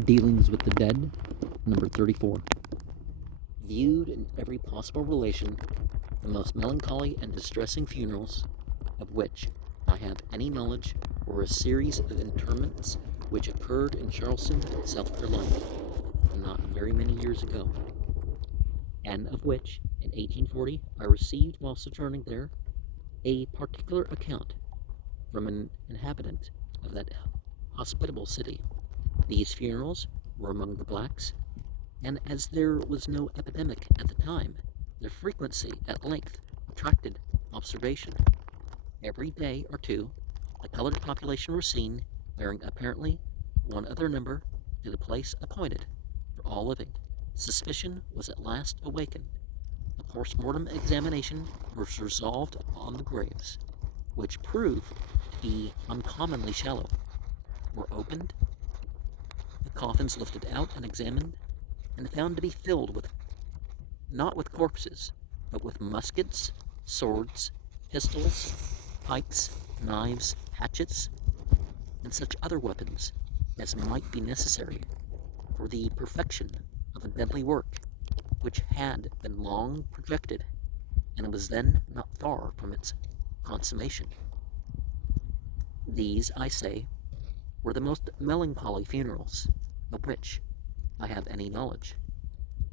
Dealings with the Dead, number 34. Viewed in every possible relation, the most melancholy and distressing funerals of which I have any knowledge were a series of interments which occurred in Charleston, South Carolina, not very many years ago, and of which, in 1840, I received while sojourning there a particular account from an inhabitant of that hospitable city. These funerals were among the blacks, and as there was no epidemic at the time, their frequency at length attracted observation. Every day or two, a colored population were seen, bearing apparently one other number to the place appointed for all living. Suspicion was at last awakened. A post-mortem examination was resolved upon the graves, which proved to be uncommonly shallow, were opened, the coffins lifted out and examined, and found to be filled with, not with corpses, but with muskets, swords, pistols, pikes, knives, hatchets, and such other weapons as might be necessary for the perfection of a deadly work, which had been long projected, and was then not far from its consummation. These, I say, were the most melancholy funerals of which I have any knowledge.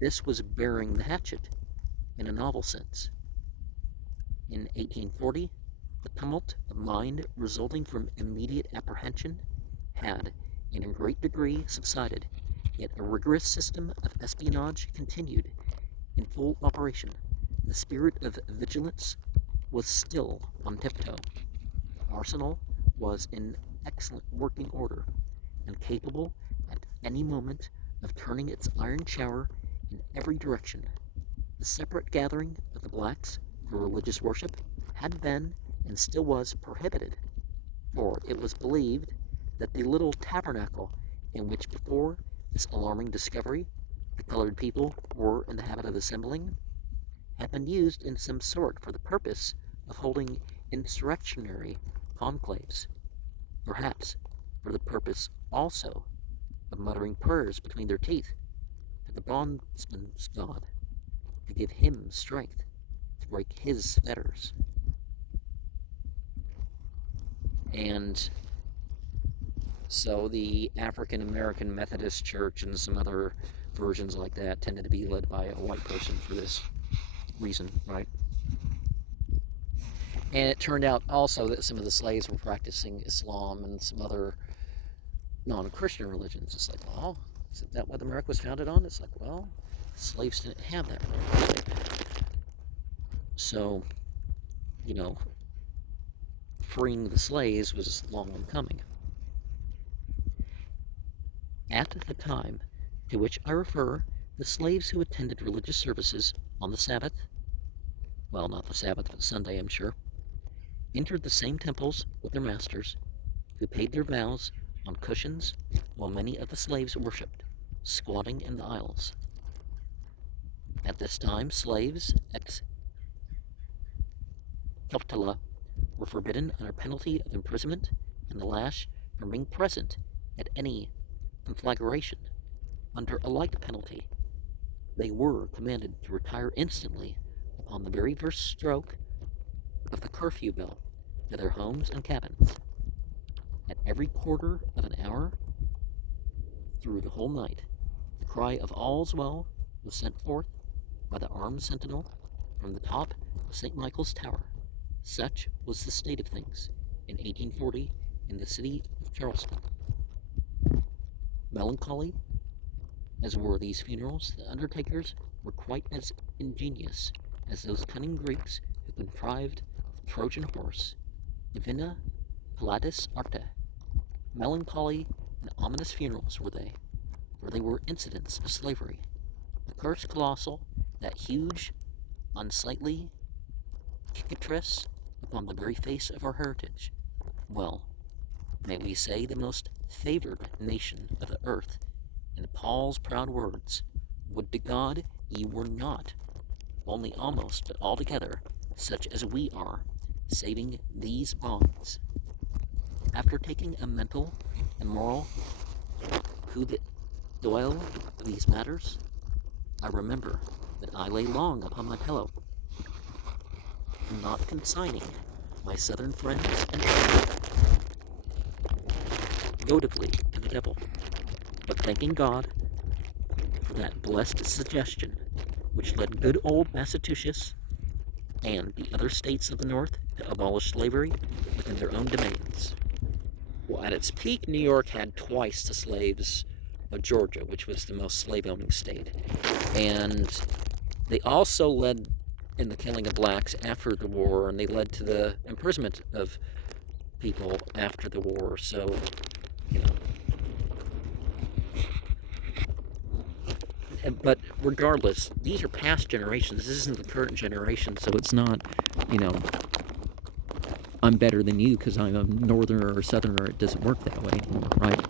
This was bearing the hatchet in a novel sense. In 1840, the tumult of mind resulting from immediate apprehension had, in a great degree, subsided, yet a rigorous system of espionage continued in full operation. The spirit of vigilance was still on tiptoe. The arsenal was in excellent working order, and capable at any moment of turning its iron shower in every direction. The separate gathering of the blacks for religious worship had been, and still was, prohibited, for it was believed that the little tabernacle in which before this alarming discovery the colored people were in the habit of assembling had been used in some sort for the purpose of holding insurrectionary conclaves, perhaps for the purpose also of muttering prayers between their teeth to the bondsman's God, to give him strength to break his fetters. And so the African American Methodist Church and some other versions like that tended to be led by a white person for this reason, right? And it turned out also that some of the slaves were practicing Islam and some other non-Christian religions. It's like, well, is that what America was founded on? It's like, well, slaves didn't have that right. So, freeing the slaves was long in coming. At the time to which I refer, the slaves who attended religious services on the Sabbath, well, not the Sabbath, but Sunday, I'm sure, entered the same temples with their masters, who paid their vows on cushions, while many of the slaves worshipped, squatting in the aisles. At this time, slaves ex capitula were forbidden under penalty of imprisonment and the lash from being present at any conflagration. Under a like penalty, they were commanded to retire instantly upon the very first stroke of the curfew bell to their homes and cabins. At every quarter of an hour through the whole night, the cry of "All's well" was sent forth by the armed sentinel from the top of St. Michael's Tower. Such was the state of things in 1840 in the city of Charleston. Melancholy as were these funerals, the undertakers were quite as ingenious as those cunning Greeks who contrived the Trojan horse, divina pilatis arte. Melancholy and ominous funerals were they, for they were incidents of slavery. The curse colossal, that huge, unsightly cicatrice upon the very face of our heritage. Well, may we say the most favored nation of the earth, in Paul's proud words, "Would to God ye were not, only almost, but altogether, such as we are, saving these bonds." After taking a mental and moral coup dwell of these matters, I remember that I lay long upon my pillow, not consigning my southern friends and votively to the devil, but thanking God for that blessed suggestion which led good old Massachusetts and the other states of the North to abolish slavery within their own domains. Well, at its peak, New York had twice the slaves of Georgia, which was the most slave-owning state. And they also led in the killing of blacks after the war, and they led to the imprisonment of people after the war. So, you know. But regardless, these are past generations. This isn't the current generation, so it's not, you know, I'm better than you because I'm a northerner or southerner. It doesn't work that way anymore, right?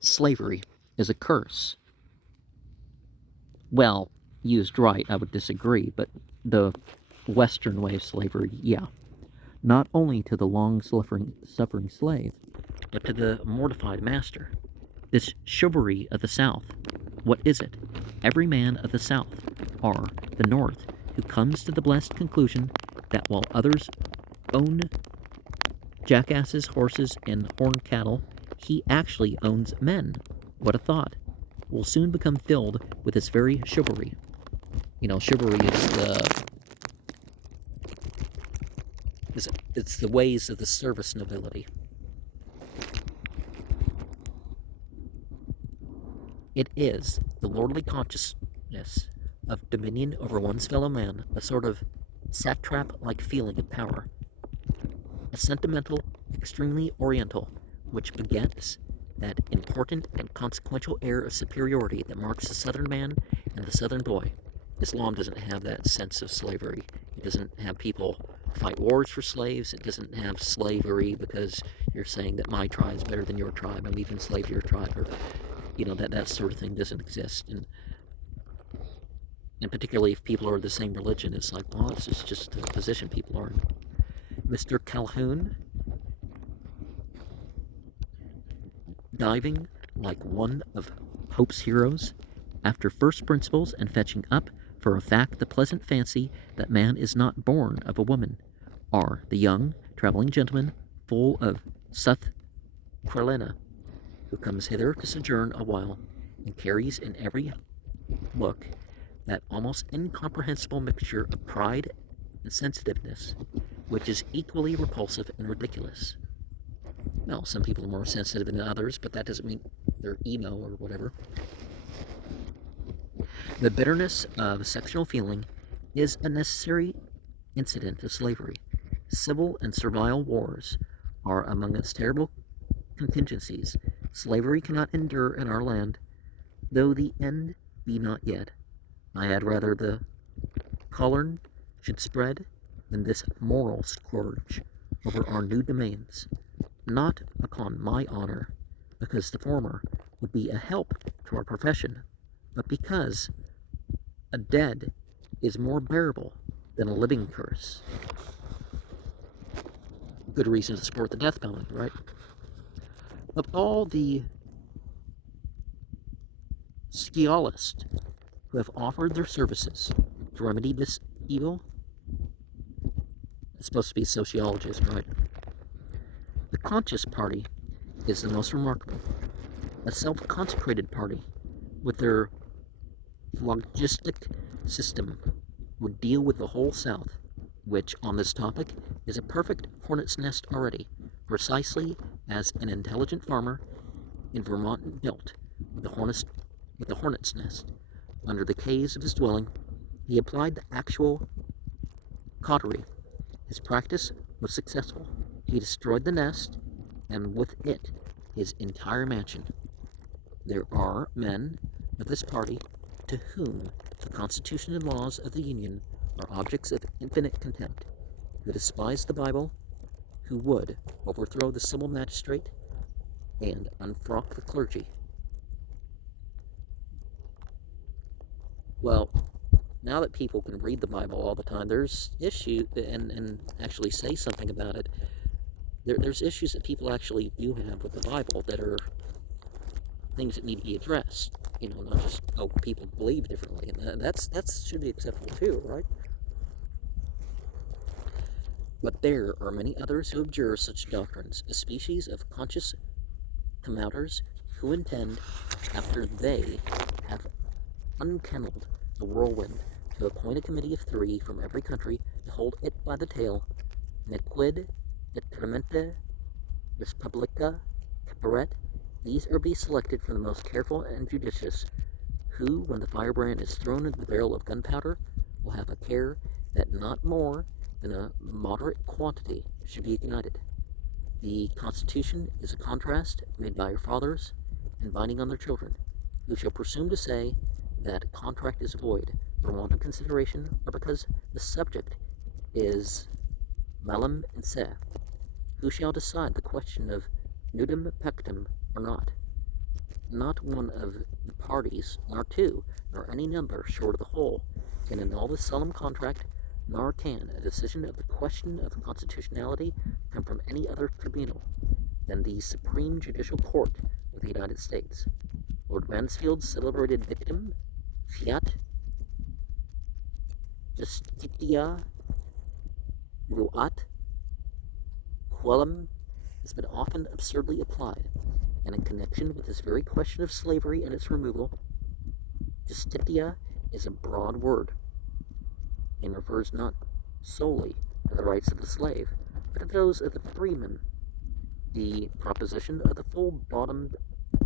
Slavery is a curse. Well, used right, I would disagree, but the Western way of slavery, yeah. Not only to the long-suffering slave, but to the mortified master. This chivalry of the South, what is it? Every man of the South, or the North, who comes to the blessed conclusion that while others own jackasses, horses, and horned cattle, he actually owns men. What a thought. Will soon become filled with this very chivalry. You know, chivalry is it's the ways of the service nobility. It is the lordly consciousness of dominion over one's fellow man, a sort of satrap-like feeling of power, a sentimental, extremely oriental, which begets that important and consequential air of superiority that marks the Southern man and the Southern boy. Islam doesn't have that sense of slavery. It doesn't have people fight wars for slaves. It doesn't have slavery because you're saying that my tribe is better than your tribe. I'm even slave to your tribe, or you know, that sort of thing doesn't exist. And particularly if people are the same religion, it's like, well, this is just the position people are in. Mr. Calhoun, diving like one of Hope's heroes, after first principles and fetching up for a fact the pleasant fancy that man is not born of a woman, are the young travelling gentleman full of suth querulena, who comes hither to sojourn a while, and carries in every look that almost incomprehensible mixture of pride and sensitiveness, which is equally repulsive and ridiculous. Well, some people are more sensitive than others, but that doesn't mean they're emo or whatever. The bitterness of sectional feeling is a necessary incident of slavery. Civil and servile wars are among its terrible contingencies. Slavery cannot endure in our land, though the end be not yet. I had rather the cholern should spread than this moral scourge over our new domains, not upon my honor, because the former would be a help to our profession, but because a dead is more bearable than a living curse. Good reason to support the death penalty, right? Of all the sciolists who have offered their services to remedy this evil, it's supposed to be a sociologist, right? The conscious party is the most remarkable. A self-consecrated party with their phlogistic system would deal with the whole South, which on this topic is a perfect hornet's nest already, precisely as an intelligent farmer in Vermont built with the hornet's nest. Under the caves of his dwelling, he applied the actual cautery. His practice was successful. He destroyed the nest, and with it, his entire mansion. There are men of this party to whom the Constitution and laws of the Union are objects of infinite contempt, who despise the Bible, who would overthrow the civil magistrate and unfrock the clergy. Well, now that people can read the Bible all the time, there's issue and actually say something about it. there's issues that people actually do have with the Bible that are things that need to be addressed. Not just, oh, people believe differently, and that's should be acceptable too, right? But there are many others who abjure such doctrines, a species of conscious commouters who intend, after they have unkennelled the whirlwind, to appoint a committee of 3 from every country to hold it by the tail, nequid detrimente respublica caperet. These are to be selected from the most careful and judicious, who, when the firebrand is thrown into the barrel of gunpowder, will have a care that not more than a moderate quantity should be ignited. The Constitution is a contrast made by your fathers and binding on their children, who shall presume to say that contract is void for want of consideration, or because the subject is malum in se. Who shall decide the question of nudum pectum or not? Not one of the parties, nor 2, nor any number short of the whole, can annul the solemn contract, nor can a decision of the question of constitutionality come from any other tribunal than the Supreme Judicial Court of the United States. Lord Mansfield's celebrated dictum, fiat justitia ruat quellum, has been often absurdly applied, and in connection with this very question of slavery and its removal, justitia is a broad word, and refers not solely to the rights of the slave, but to those of the freeman. The proposition of the full-bottomed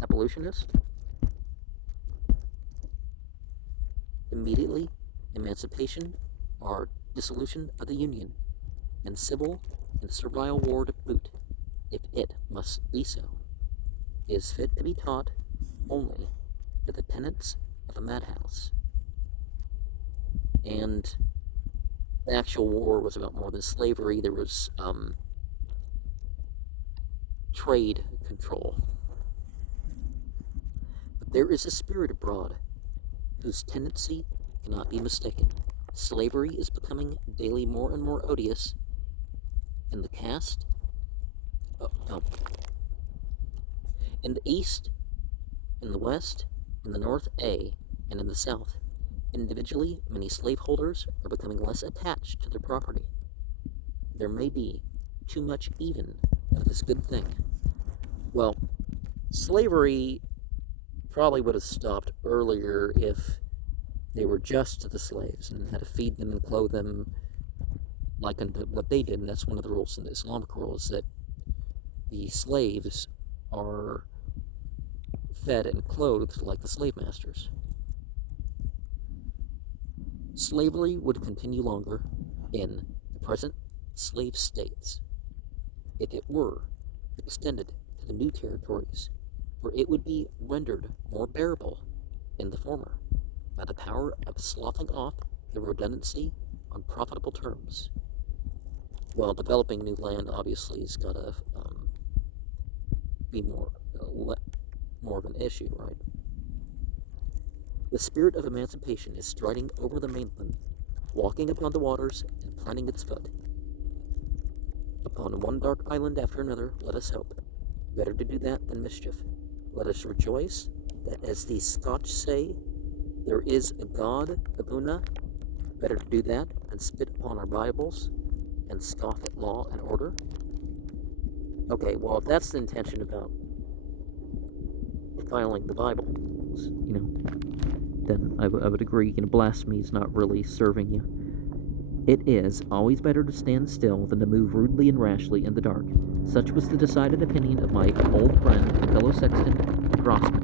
abolitionist, immediately emancipation or dissolution of the Union, and civil and servile war to boot, if it must be so, is fit to be taught only to the tenants of a madhouse. And the actual war was about more than slavery. There was trade control. But there is a spirit abroad whose tendency cannot be mistaken. Slavery is becoming daily more and more odious in the caste, in the East, in the West, in the North, and in the South. Individually, many slaveholders are becoming less attached to their property. There may be too much even of this good thing. Well, slavery probably would have stopped earlier if they were just to the slaves and had to feed them and clothe them like unto what they did. And that's one of the rules in the Islamic rules, that the slaves are fed and clothed like the slave masters. Slavery would continue longer in the present slave states if it were extended to the new territories, where it would be rendered more bearable in the former by the power of sloughing off the redundancy on profitable terms. Well, developing new land obviously has got to be more of an issue, right? The spirit of emancipation is striding over the mainland, walking upon the waters and planting its foot. Upon one dark island after another, let us hope. Better to do that than mischief. Let us rejoice that, as the Scotch say, there is a God, Abuna. Better to do that than spit upon our Bibles and scoff at law and order. Okay, well, if that's the intention about defiling the Bible, then I would agree, blasphemy is not really serving you. It is always better to stand still than to move rudely and rashly in the dark. Such was the decided opinion of my old friend and fellow sexton, Grossman,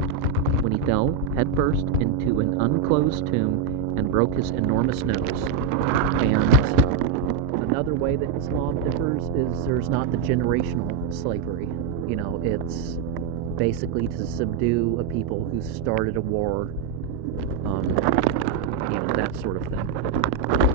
when he fell headfirst into an unclosed tomb and broke his enormous nose. And another way that Islam differs is there's not the generational slavery. It's basically to subdue a people who started a war, that sort of thing.